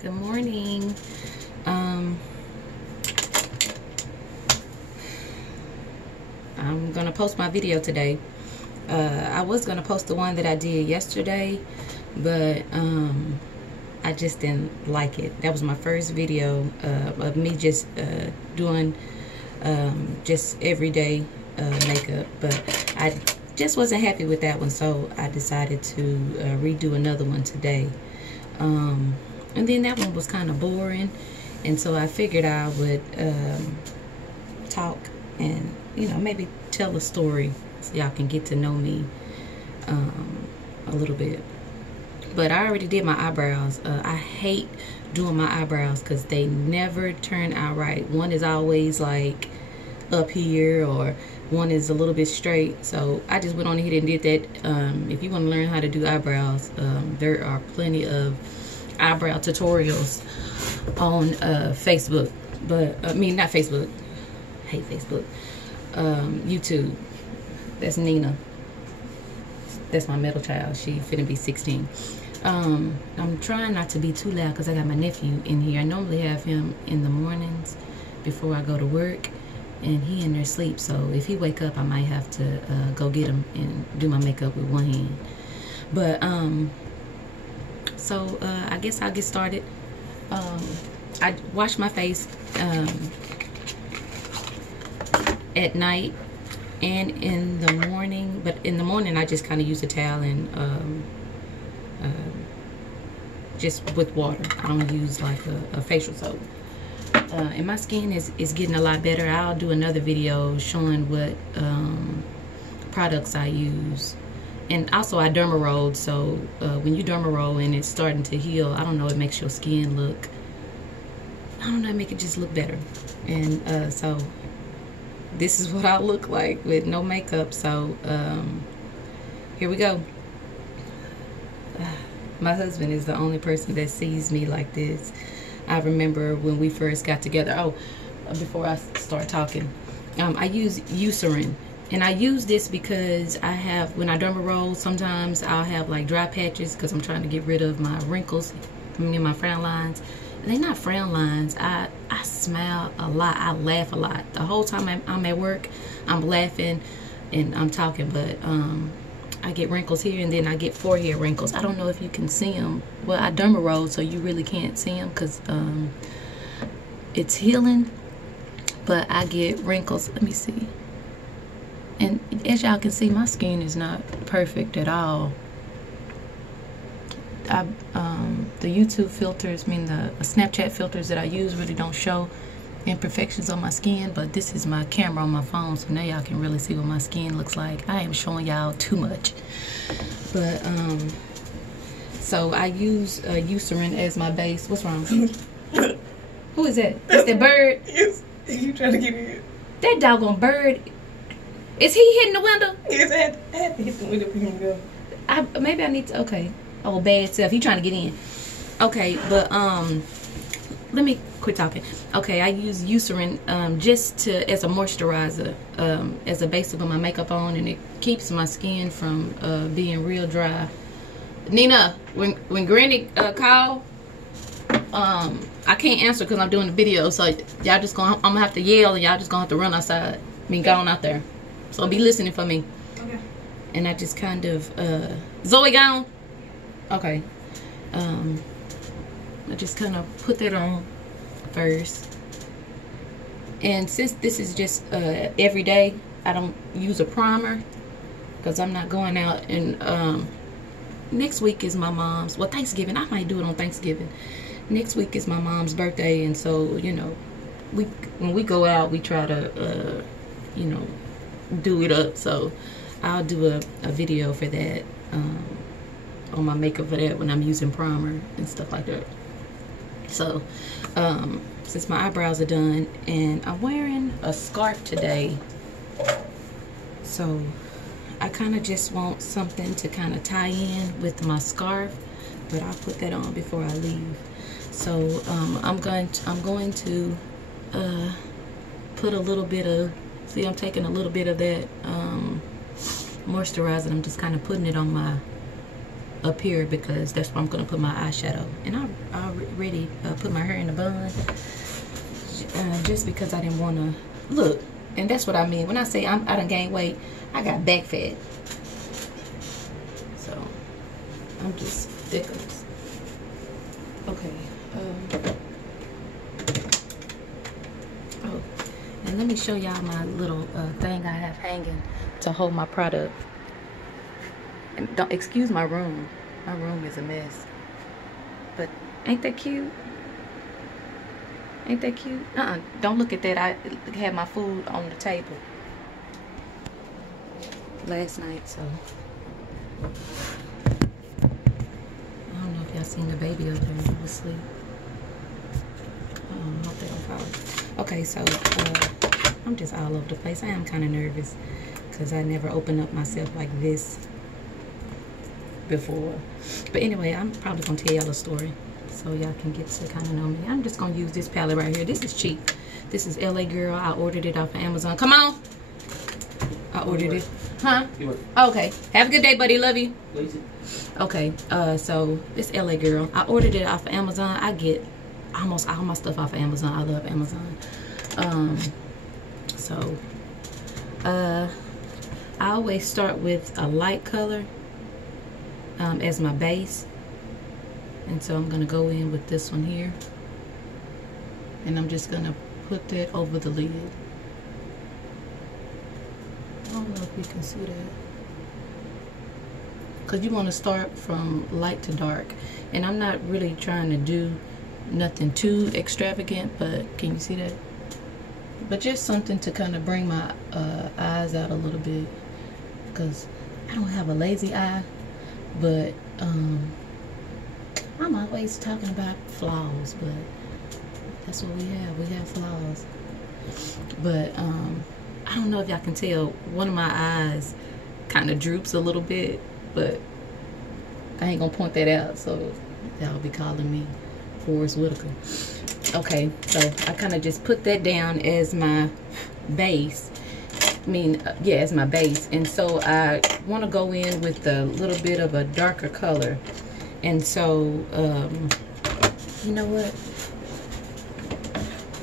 Good morning. I'm gonna post my video today. I was gonna post the one that I did yesterday, but I just didn't like it. That was my first video of me just doing just everyday makeup, but I just wasn't happy with that one, so I decided to redo another one today. And then that one was kind of boring, and so I figured I would talk and, you know, maybe tell a story so y'all can get to know me a little bit. But I already did my eyebrows. I hate doing my eyebrows because they never turn out right. One is always like up here, or one is a little bit straight. So I just went on ahead and did that. If you want to learn how to do eyebrows, there are plenty of eyebrow tutorials on Facebook. But I mean, not Facebook. I hate Facebook. YouTube. That's Nina. That's my middle child. She finna be 16. I'm trying not to be too loud because I got my nephew in here. I normally have him in the mornings before I go to work, and he in there sleep. So if he wake up, I might have to go get him and do my makeup with one hand. But so I guess I'll get started. I wash my face at night and in the morning, but in the morning I just kind of use a towel and just with water. I don't use like a facial soap. And my skin is getting a lot better. I'll do another video showing what products I use. And also I derma rolled, so when you derma roll and it's starting to heal, I don't know, it makes your skin look, I don't know, make it just look better. And so this is what I look like with no makeup. So here we go. My husband is the only person that sees me like this. I remember when we first got together. Oh, before I start talking, I use Eucerin. And I use this because I have, when I derma roll, sometimes I'll have like dry patches because I'm trying to get rid of my wrinkles, my frown lines. And they're not frown lines. I smile a lot. I laugh a lot. The whole time I'm at work, I'm laughing and I'm talking, but I get wrinkles here, and then I get forehead wrinkles. I don't know if you can see them. Well, I derma roll, so you really can't see them because it's healing, but I get wrinkles. Let me see. And as y'all can see, my skin is not perfect at all. The YouTube filters, the Snapchat filters that I use really don't show imperfections on my skin, but this is my camera on my phone, so now y'all can really see what my skin looks like. I am showing y'all too much. But, so I use Eucerin as my base. What's wrong? Who is that? Is that bird? Yes. You trying to get in? That doggone bird. Is he hitting the window? Yes, I had to hit the window for him to go. Maybe I need to, okay. Oh, bad self. He trying to get in. Okay, but let me quit talking. Okay, I use Eucerin just as a moisturizer, as a base to put my makeup on, and it keeps my skin from being real dry. Nina, when Granny called, I can't answer because I'm doing the video, so y'all just I'm gonna have to yell, and y'all just gonna have to run outside. Go on out there. So be listening for me. Okay. And I just kind of Zoe gone. Okay. I just kind of put that on first. And since this is just every day, I don't use a primer because I'm not going out. And next week is my mom's, well, Thanksgiving. I might do it on Thanksgiving. Next week is my mom's birthday, and so, you know, when we go out, we try to you know, do it up. So I'll do a video for that, on my makeup for that, when I'm using primer and stuff like that. So since my eyebrows are done, and I'm wearing a scarf today, so I kind of just want something to kind of tie in with my scarf, but I'll put that on before I leave. So I'm going to put a little bit of, see, I'm taking a little bit of that moisturizer, I'm just kind of putting it on my up here because that's where I'm gonna put my eyeshadow. And I already put my hair in a bun just because I didn't want to look. And that's what I mean when I say I done gained weight. I got back fat, so I'm just ridiculous. Okay. Oh, and let me show y'all my little thing I have hanging to hold my product. And don't excuse my room. My room is a mess. But ain't that cute? Ain't that cute? Don't look at that. I had my food on the table last night, so I don't know if y'all seen the baby up there. He was asleep. I hope they don't fall. Okay, so I'm just all over the place. I am kind of nervous because I never opened up myself like this before. But anyway, I'm probably gonna tell y'all a story so y'all can get to kind of know me. I'm just gonna use this palette right here. This is cheap. This is LA Girl. I ordered it off of Amazon. Come on. I ordered it. Huh? Okay. Have a good day, buddy. Love you. Okay. So this LA Girl. I ordered it off of Amazon. I get almost all my stuff off of Amazon. I love Amazon. I always start with a light color as my base, and so I'm gonna go in with this one here, and I'm just gonna put that over the lid. I don't know if you can see that, because you want to start from light to dark, and I'm not really trying to do nothing too extravagant, but can you see that? But just something to kind of bring my eyes out a little bit, because I don't have a lazy eye, but I'm always talking about flaws, but that's what we have. We have flaws. But I don't know if y'all can tell, one of my eyes kind of droops a little bit, but I ain't gonna point that out, so y'all be calling me Forrest Whitaker. Okay, so I kind of just put that down as my base. Yeah, as my base. And so I want to go in with a little bit of a darker color. And so, you know what?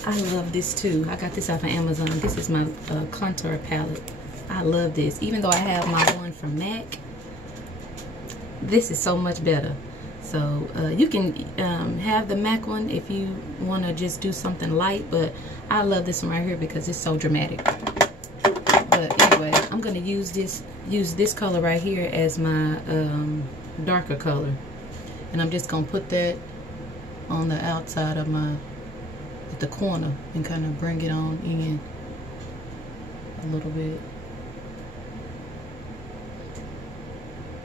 I love this too. I got this off of Amazon. This is my contour palette. I love this. Even though I have my one from MAC, this is so much better. So you can have the MAC one if you want to just do something light, but I love this one right here because it's so dramatic. But anyway, I'm gonna use this color right here as my darker color, and I'm just gonna put that on the outside of at the corner, and kind of bring it on in a little bit.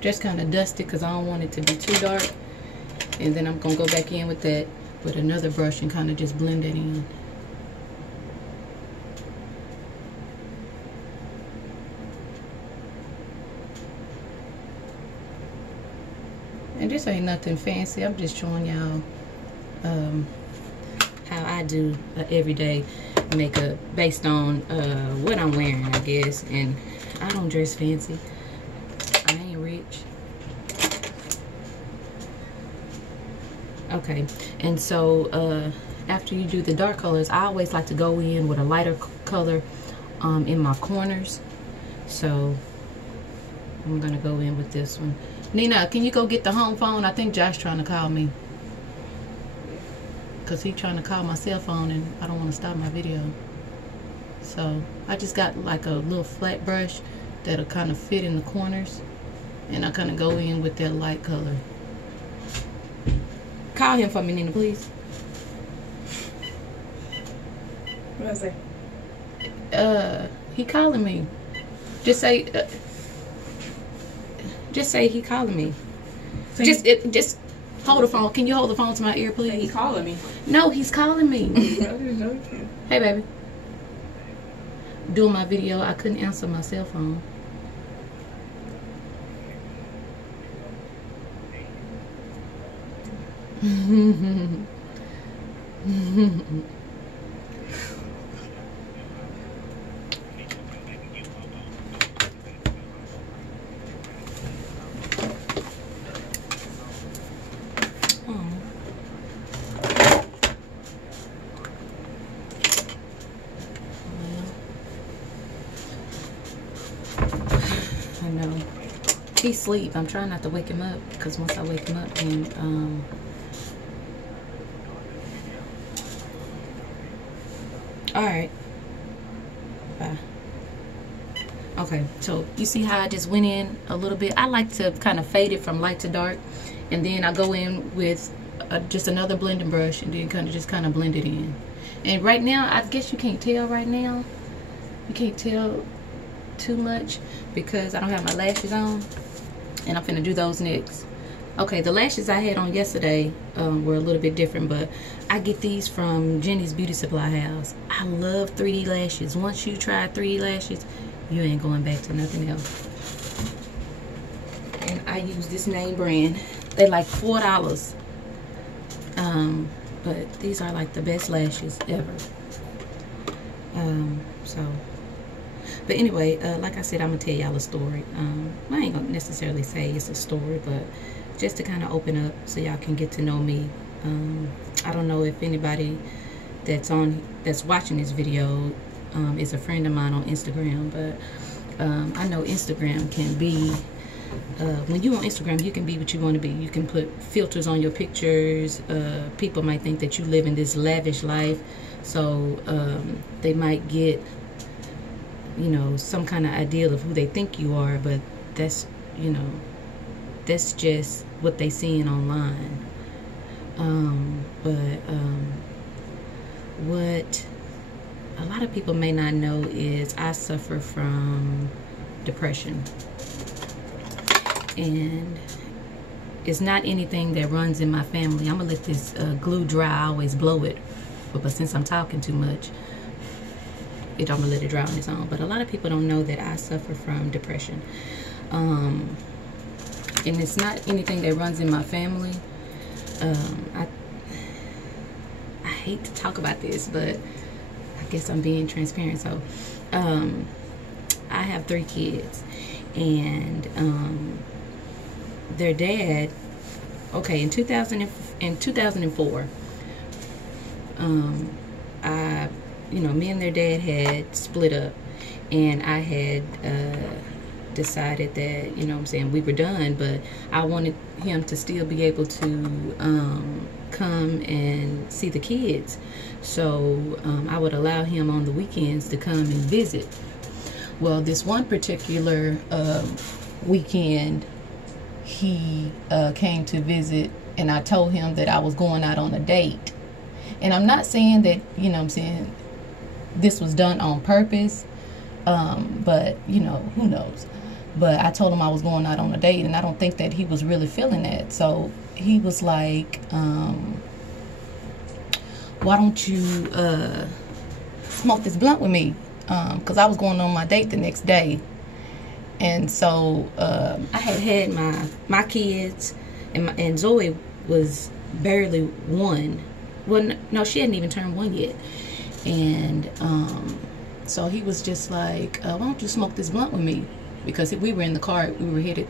Just kind of dust it because I don't want it to be too dark. And then I'm gonna go back in with that with another brush and kind of just blend it in. And this ain't nothing fancy. I'm just showing y'all how I do everyday makeup based on what I'm wearing, I guess. And I don't dress fancy. I ain't rich. Okay, and so after you do the dark colors, I always like to go in with a lighter color in my corners. So I'm gonna go in with this one. Nina, can you go get the home phone? I think Josh trying to call me, because he's trying to call my cell phone and I don't want to stop my video. So I just got like a little flat brush that'll kind of fit in the corners, and I kind of go in with that light color. Call him for me, Nina, please. What did I say? He calling me. Just say he calling me. Just hold the phone. Can you hold the phone to my ear, please? He's calling me. No, he's calling me. Hey, baby. Doing my video, I couldn't answer my cell phone. know. He's asleep. I'm trying not to wake him up, because once I wake him up, then, alright. Bye. Okay, so you see how I just went in a little bit? I like to kind of fade it from light to dark, and then I go in with just another blending brush, and then kind of blend it in. And right now, I guess you can't tell right now. You can't tell too much because I don't have my lashes on, and I'm finna do those next. Okay, the lashes I had on yesterday were a little bit different, but I get these from Jenny's Beauty Supply House. I love 3D lashes. Once you try 3D lashes, you ain't going back to nothing else. And I use this name brand. They're like $4. But these are like the best lashes ever. But anyway, like I said, I'm gonna tell y'all a story. I ain't gonna necessarily say it's a story, but just to kind of open up so y'all can get to know me. I don't know if anybody that's watching this video is a friend of mine on Instagram, but I know Instagram can be, when you on Instagram, you can be what you want to be. You can put filters on your pictures. People might think that you live in this lavish life, so they might get, you know, some kind of ideal of who they think you are, but that's, you know, that's just what they seeing online. What a lot of people may not know is I suffer from depression, and it's not anything that runs in my family. I'm gonna let this glue dry. I always blow it, but since I'm talking too much, I'm gonna let it dry on its own. But a lot of people don't know that I suffer from depression, and it's not anything that runs in my family. I hate to talk about this, but I guess I'm being transparent. So I have 3 kids, and their dad, okay, in 2004, me and their dad had split up, and I had decided that, you know what I'm saying, we were done, but I wanted him to still be able to come and see the kids. So I would allow him on the weekends to come and visit. Well, this one particular weekend, he came to visit, and I told him that I was going out on a date. And I'm not saying that, you know what I'm saying, this was done on purpose, but, you know, who knows. But I told him I was going out on a date, and I don't think that he was really feeling that. So he was like, why don't you smoke this blunt with me? Because I was going on my date the next day. And so I had my kids, and Zoe was barely 1. Well, no, she hadn't even turned 1 yet. And so he was just like, why don't you smoke this blunt with me? Because we were in the car, we were headed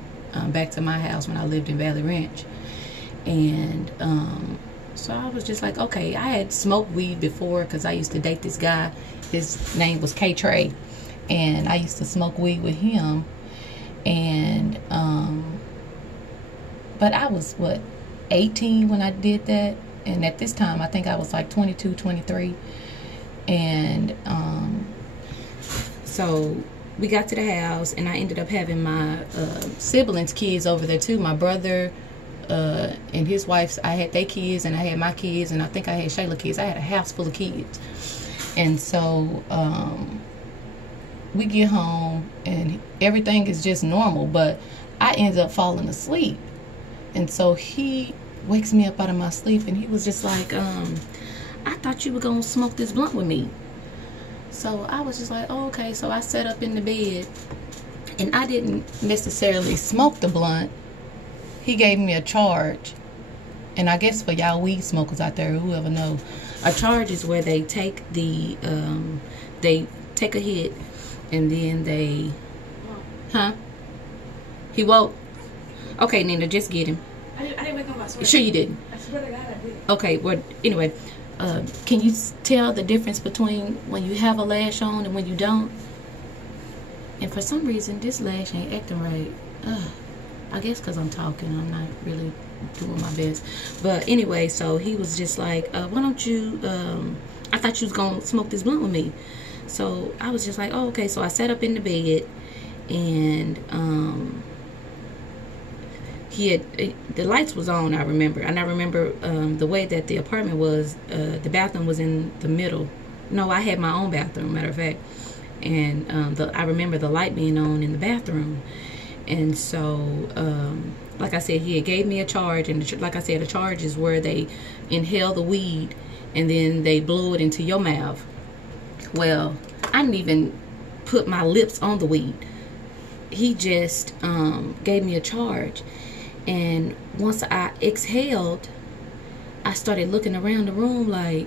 back to my house when I lived in Valley Ranch. And so I was just like, okay. I had smoked weed before because I used to date this guy. His name was K-Trey, and I used to smoke weed with him. And but I was, what, 18 when I did that. And at this time, I think I was like 22, 23. And so we got to the house, and I ended up having my siblings' kids over there too. My brother and his wife, I had their kids, and I had my kids, and I think I had Shayla kids. I had a house full of kids. And so we get home, and everything is just normal, but I ended up falling asleep. And so he wakes me up out of my sleep, and he was just like, I thought you were gonna smoke this blunt with me. So I was just like, oh, okay. So I sat up in the bed, and I didn't necessarily smoke the blunt. He gave me a charge. And I guess for y'all weed smokers out there, whoever knows, a charge is where they take they take a hit, and then they, he woke. Okay, Nina, just get him. I didn't wake up, I swear. Sure you didn't. I swear to God I did. Okay, well, anyway, can you tell the difference between when you have a lash on and when you don't? And for some reason, this lash ain't acting right. I guess because I'm talking, I'm not really doing my best. But anyway, so he was just like, why don't you, I thought you was going to smoke this blunt with me. So I was just like, oh, okay. So I sat up in the bed, and the lights was on, I remember. And I remember the way that the apartment was, the bathroom was in the middle. No, I had my own bathroom, matter of fact. And I remember the light being on in the bathroom. And so, like I said, he had gave me a charge. And like I said, a charge is where they inhale the weed and then they blow it into your mouth. Well, I didn't even put my lips on the weed. He just gave me a charge. And once I exhaled, I started looking around the room like,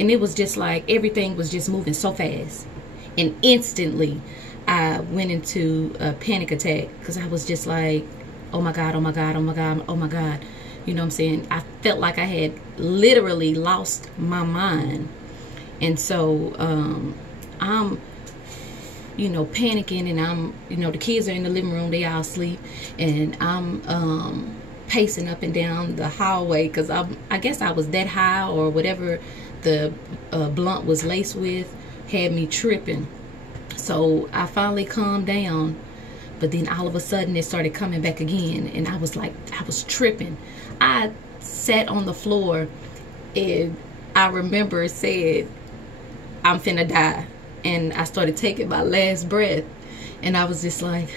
and it was just like everything was just moving so fast. And instantly, I went into a panic attack because I was just like, oh my God, oh my God, oh my God, oh my God. You know what I'm saying? I felt like I had literally lost my mind. And so I'm, you know, panicking, and I'm, you know, the kids are in the living room, they all sleep, and I'm pacing up and down the hallway because I guess I was that high, or whatever the blunt was laced with had me tripping. So I finally calmed down, but then all of a sudden it started coming back again, and I was like, I was tripping. I sat on the floor, and I remember said, I'm finna die. And I started taking my last breath, and I was just like,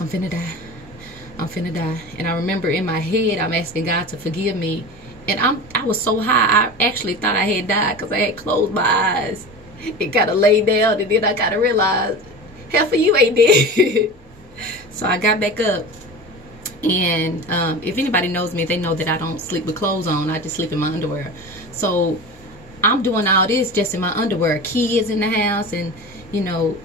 I'm finna die, I'm finna die. And I remember in my head, I'm asking God to forgive me. And I was so high, I actually thought I had died because I had closed my eyes. It kind of laid down, and then I kind of realized, hell, for you ain't dead. So I got back up, and if anybody knows me, they know that I don't sleep with clothes on. I just sleep in my underwear. So I'm doing all this just in my underwear, kids in the house, and you know,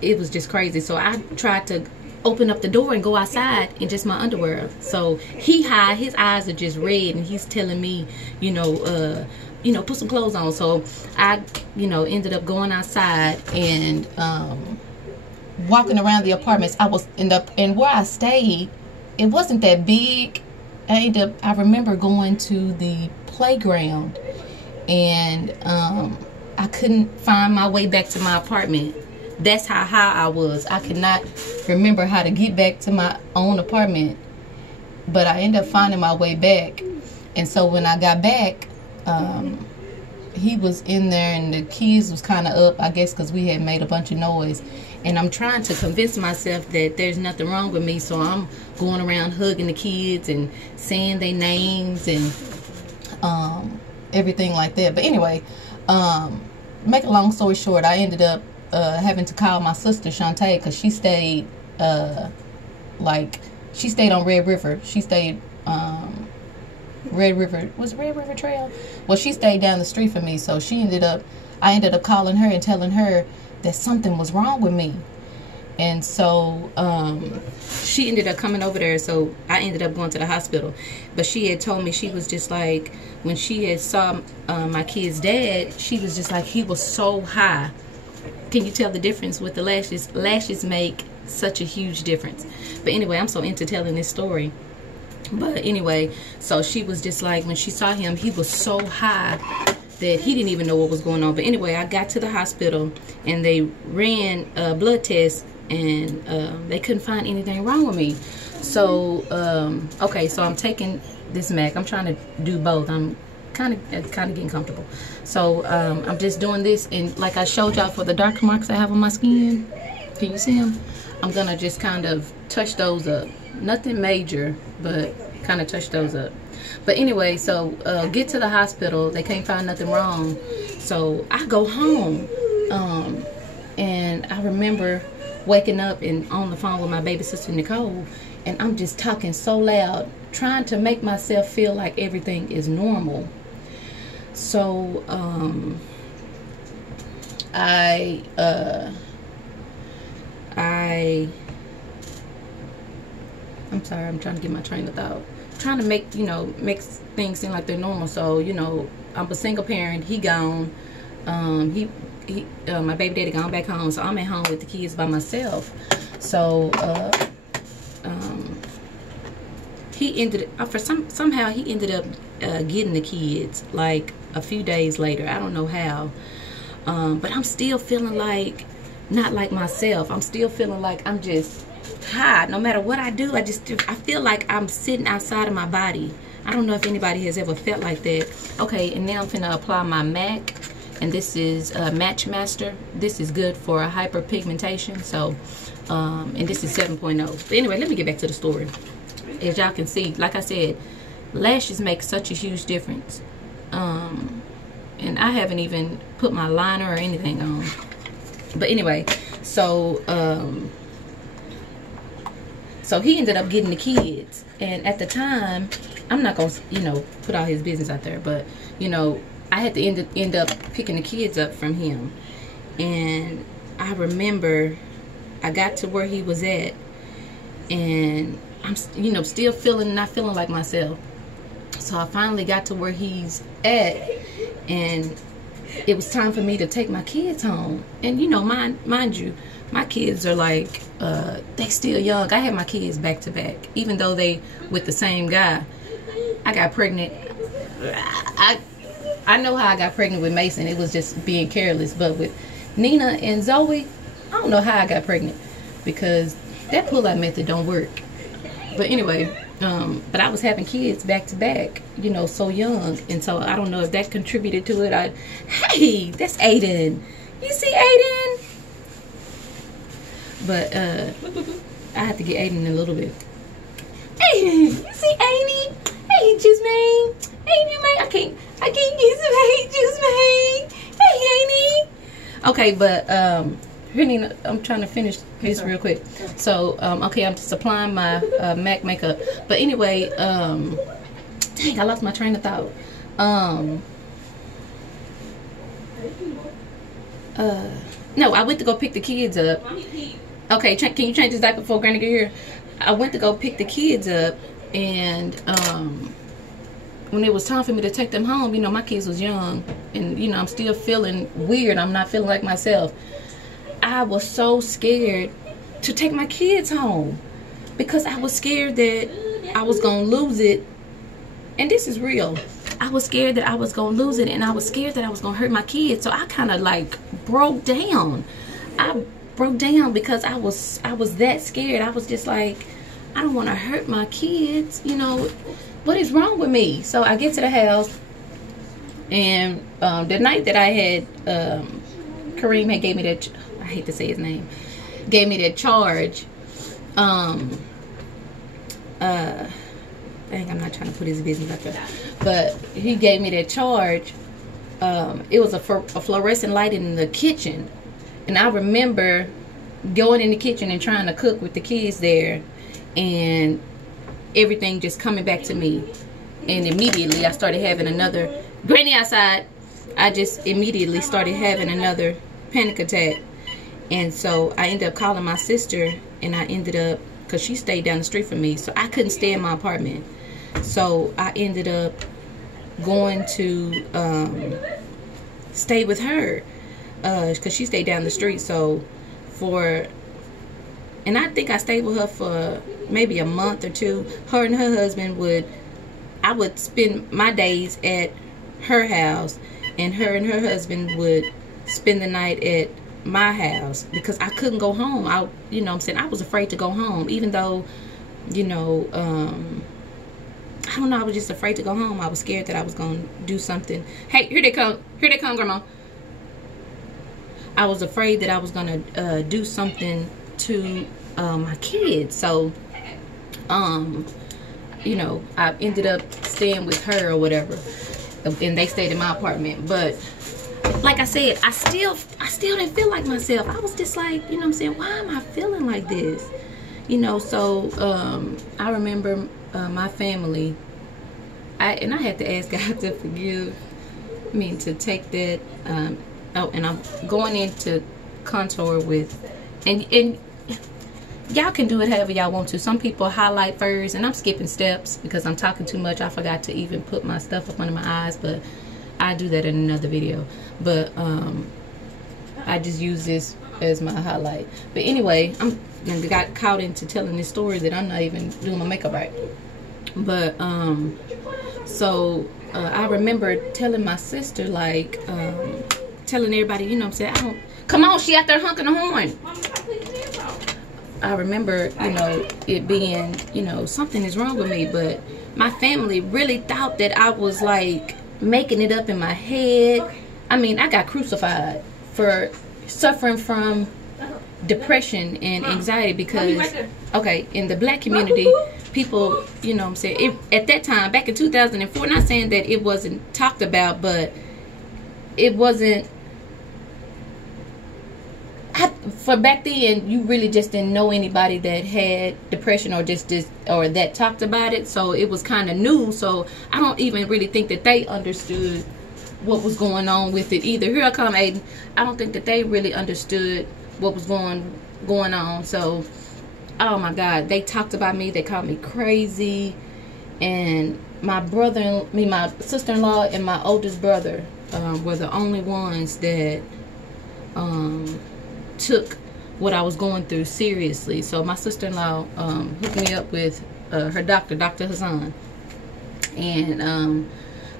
it was just crazy. So I tried to open up the door and go outside in just my underwear. So his eyes are just red, and he's telling me, you know, put some clothes on. So I, you know, ended up going outside and walking around the apartments. I was and where I stayed, it wasn't that big. I remember going to the playground, and I couldn't find my way back to my apartment. That's how high I was. I could not remember how to get back to my own apartment, but I ended up finding my way back. And so when I got back, he was in there, and the kids was kind of up, I guess because we had made a bunch of noise. And I'm trying to convince myself that there's nothing wrong with me, so I'm going around hugging the kids and saying their names and everything like that. But anyway, make a long story short, I ended up having to call my sister Shantae, because she stayed she stayed on Red River. She stayed Red River, was it Red River Trail? Well, she stayed down the street from me, so I ended up calling her and telling her that something was wrong with me. And so she ended up coming over there, so I ended up going to the hospital. But she had told me, she was just like, when she had saw my kid's dad, she was just like, he was so high. Can you tell the difference with the lashes? Lashes make such a huge difference. But anyway, I'm so into telling this story. But anyway, so she was just like, when she saw him, he was so high that he didn't even know what was going on. But anyway, I got to the hospital, and they ran a blood test, and they couldn't find anything wrong with me. So okay, so I'm taking this MAC. I'm trying to do both. I'm kind of getting comfortable. So I'm just doing this, and like I showed y'all for the dark marks I have on my skin, can you see them? I'm gonna just kind of touch those up. Nothing major, but kind of touch those up. But anyway, so get to the hospital. They can't find nothing wrong. So I go home, and I remember waking up and on the phone with my baby sister Nicole, and I'm just talking so loud, trying to make myself feel like everything is normal. So I'm sorry, I'm trying to get my train of thought. Trying to make things seem like they're normal. So, I'm a single parent. He gone. my baby daddy gone back home, so I'm at home with the kids by myself. So he ended somehow he ended up getting the kids like a few days later. I don't know how, but I'm still feeling like not like myself. I'm still feeling like I'm just high. No matter what I do, I feel like I'm sitting outside of my body. I don't know if anybody has ever felt like that. Okay, and now I'm finna apply my MAC, and this is Match Master. This is good for hyperpigmentation. So, and this is 7.0. But anyway, let me get back to the story. As y'all can see, like I said, lashes make such a huge difference. And I haven't even put my liner or anything on. But anyway, so so he ended up getting the kids, and at the time, I'm not gonna, you know, put all his business out there, but you know, I had to end up picking the kids up from him. And I remember I got to where he was at, and I'm, you know, still not feeling like myself. So I finally got to where he's at, and it was time for me to take my kids home. And you know, mind you, my kids are like, they still young. I had my kids back to back, even though they with the same guy. I got pregnant. I know how I got pregnant with Mason. It was just being careless. But with Nina and Zoe, I don't know how I got pregnant, because that pull-out method don't work. But anyway, but I was having kids back to back, you know, so young. And so I don't know if that contributed to it. Hey, that's Aiden. You see Aiden? But I have to get Aiden in a little bit. Aiden, you see Aiden? Hey, Jasmine. Hey, Jasmine. I can't get some hey, Jasmine. Hey, Aiden. Okay, but Nina, I'm trying to finish this real quick. So, okay, I'm just applying my MAC makeup. But anyway, dang, I lost my train of thought. No, I went to go pick the kids up. Okay, can you change this diaper before Granny get here? I went to go pick the kids up, and when it was time for me to take them home, you know, my kids was young, and you know, I'm still feeling weird. I'm not feeling like myself. I was so scared to take my kids home, because I was scared that I was gonna lose it. And this is real. I was scared that I was gonna lose it, and I was scared that I was gonna hurt my kids. So I kind of like broke down. I broke down because I was that scared. I was just like, I don't want to hurt my kids. You know, what is wrong with me? So I get to the house, and the night that I had, Kareem had gave me that, I hate to say his name, gave me that charge. Dang, I'm not trying to put his business out there, but he gave me that charge. It was a fluorescent light in the kitchen, and I remember going in the kitchen and trying to cook with the kids there, and everything just coming back to me. And immediately I started having another, Granny outside, I just immediately started having another panic attack. And so I ended up calling my sister, and I ended up, because she stayed down the street from me, so I couldn't stay in my apartment. So I ended up going to stay with her, because she stayed down the street. So and I think I stayed with her for maybe a month or two. Her and her husband I would spend my days at her house, and her husband would spend the night at my house, because I couldn't go home. You know what I'm saying, I was afraid to go home, even though, you know, I don't know, I was just afraid to go home. I was scared that I was going to do something. Hey, here they come, Grandma. I was afraid that I was going to do something to my kids. So, you know, I ended up staying with her or whatever, and they stayed in my apartment. But like I said, I still didn't feel like myself. I was just like, you know what I'm saying, why am I feeling like this? You know, so I remember my family, I had to ask God to forgive me, to take that, oh, and I'm going into contour with, and y'all can do it however y'all want to. Some people highlight first, and I'm skipping steps because I'm talking too much. I forgot to even put my stuff up under my eyes, but I do that in another video. But I just use this as my highlight. But anyway, I got caught into telling this story that I'm not even doing my makeup right. But so I remember telling my sister, like, telling everybody, you know what I'm saying, come on, she out there honking the horn. I remember, you know, it being, you know, something is wrong with me, but my family really thought that I was like making it up in my head. I mean, I got crucified for suffering from depression and anxiety because, okay, in the black community, people, you know what I'm saying, at that time, back in 2004, not saying that it wasn't talked about, but it wasn't, for back then, you really just didn't know anybody that had depression or or that talked about it. So it was kind of new. So I don't even really think that they understood what was going on with it either. Here I come, Aiden. I don't think that they really understood what was going on. So, oh my God, they talked about me. They called me crazy. And my sister-in-law and my oldest brother were the only ones that took what I was going through seriously. So my sister-in-law hooked me up with her doctor, Dr. Hassan. And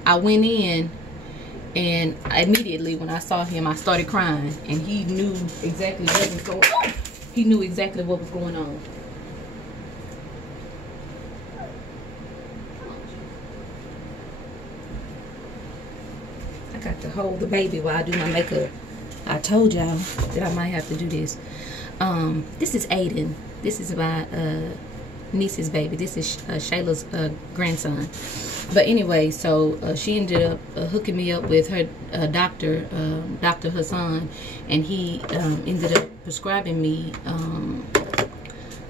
I went in, and immediately when I saw him, I started crying. And he knew exactly what was going on. He knew exactly what was going on. I got to hold the baby while I do my makeup. I told y'all that I might have to do this. This is Aiden. This is my niece's baby. This is Shayla's grandson. But anyway, so she ended up hooking me up with her doctor, Dr. Hassan, and he ended up prescribing me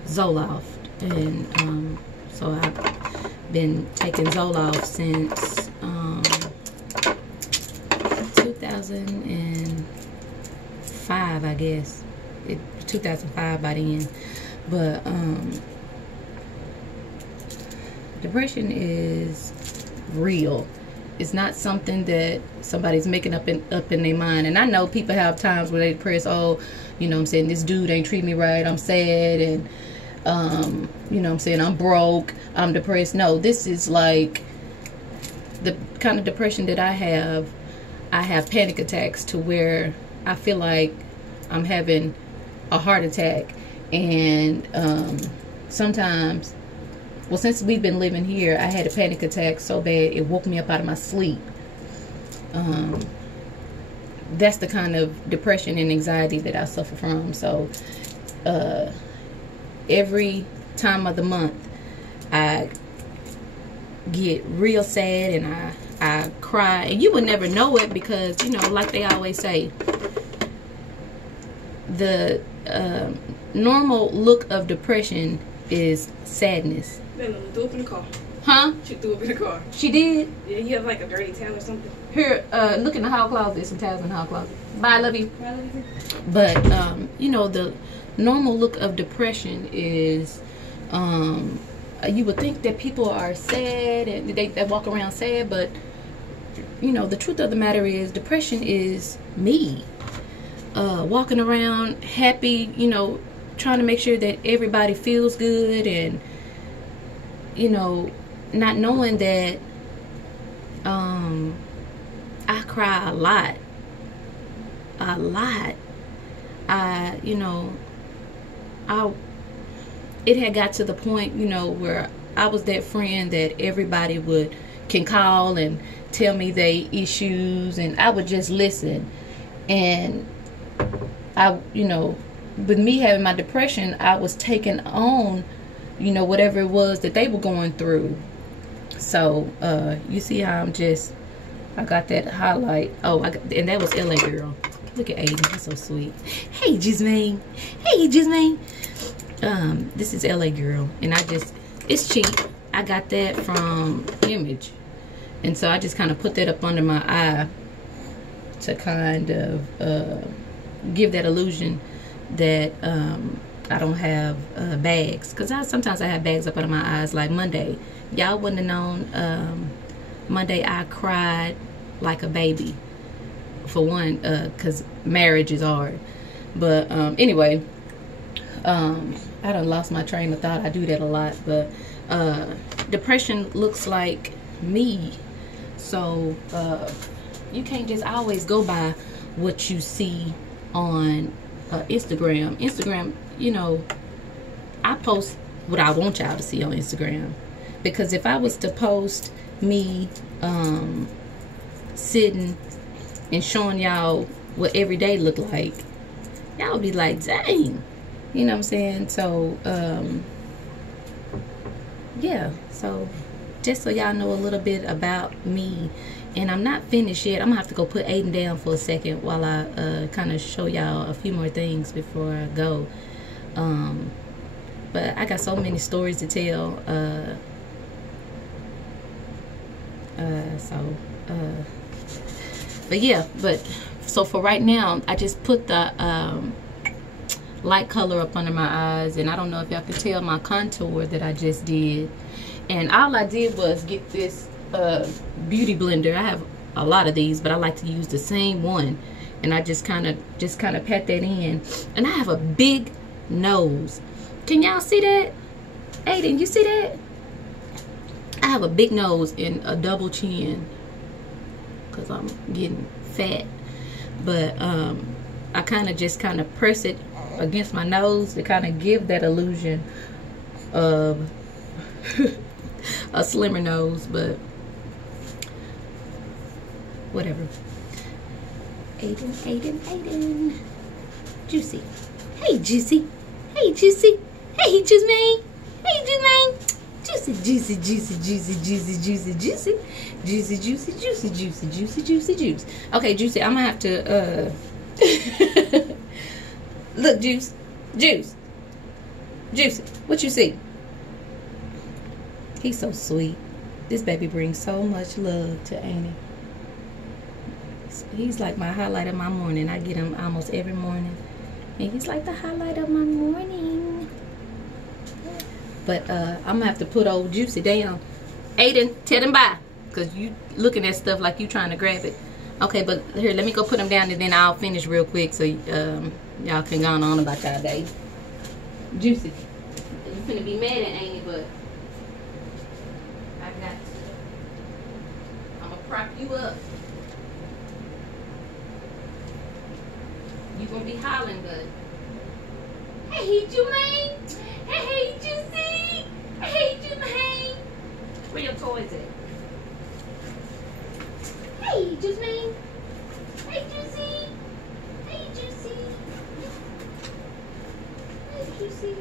Zoloft. And so I've been taking Zoloft since 2005, I guess. 2005 by then. But depression is real. It's not something that somebody's making up in their mind. And I know people have times where they depressed. Oh, you know what I'm saying, this dude ain't treat me right, I'm sad, and you know what I'm saying, I'm broke, I'm depressed. No, this is like the kind of depression that I have panic attacks to where I feel like I'm having a heart attack. And sometimes, well, since we've been living here, I had a panic attack so bad it woke me up out of my sleep. That's the kind of depression and anxiety that I suffer from. So every time of the month I get real sad and I cry, and you would never know it because, you know, like they always say, the normal look of depression is sadness. No, threw up in the car. Huh? She threw up in the car. She did? Yeah, you have like a dirty towel or something. Here, look in the hall closet. There's some towels in the hall closet. Bye, love you. Bye, love you. But, you know, the normal look of depression is, you would think that people are sad and they walk around sad, but, you know, the truth of the matter is depression is me. Walking around happy, you know, trying to make sure that everybody feels good, and, you know, not knowing that I cry a lot. It had got to the point, you know, where I was that friend that everybody can call and tell me their issues, and I would just listen. And you know, with me having my depression, I was taking on, you know, whatever it was that they were going through. So you see how I got that highlight. Oh, and that was LA Girl. Look at Aiden, he's so sweet. Hey, Jasmine. Hey, Jasmine. This is LA Girl, and it's cheap. I got that from Image, and so I just kind of put that up under my eye to kind of give that illusion that I don't have bags, because sometimes I have bags up under my eyes. Like Monday, y'all wouldn't have known. Monday I cried like a baby. for one, because marriage is hard. But anyway, I done lost my train of thought. I do that a lot. But depression looks like me. So you can't just always go by what you see on Instagram. Instagram, you know, I post what I want y'all to see on Instagram. Because if I was to post me sitting and showing y'all what every day look like, y'all would be like, dang. You know what I'm saying? So, yeah. So, just so y'all know a little bit about me. And I'm not finished yet. I'm going to have to go put Aiden down for a second while I kind of show y'all a few more things before I go. But I got so many stories to tell. But yeah, so for right now, I just put the light color up under my eyes, and I don't know if y'all can tell my contour that I just did. And all I did was get this beauty blender. I have a lot of these, but I like to use the same one, and I just kind of pat that in. And I have a big nose. Can y'all see that? Aiden, you see that? I have a big nose and a double chin because I'm getting fat. But I kind of press it against my nose to kind of give that illusion of a slimmer nose, but whatever. Aiden. Juicy. Hey, Juicy. Hey, Juicy. Hey, Jasmine. Hey, Jasmine. Juicy. Okay, Juicy, I'm gonna have to look, Juicy, what you see? He's so sweet. This baby brings so much love to Annie. He's like my highlight of my morning. I get him almost every morning, and he's like the highlight of my morning. But I'm gonna have to put old Juicy down. Aiden, tell him bye, because you looking at stuff like you trying to grab it. Okay, but here, let me go put him down, and then I'll finish real quick so y'all can go on about y'all day. Juicy, you finna be mad at Annie, but I got to. I'm gonna prop you up. You gonna be hollering, but hey, Jermaine. Hey, Juicy. Hey, Jermaine. Where your toys at? Hey, Jasmine. Hey, Juicy. Hey, Juicy. Hey, Juicy.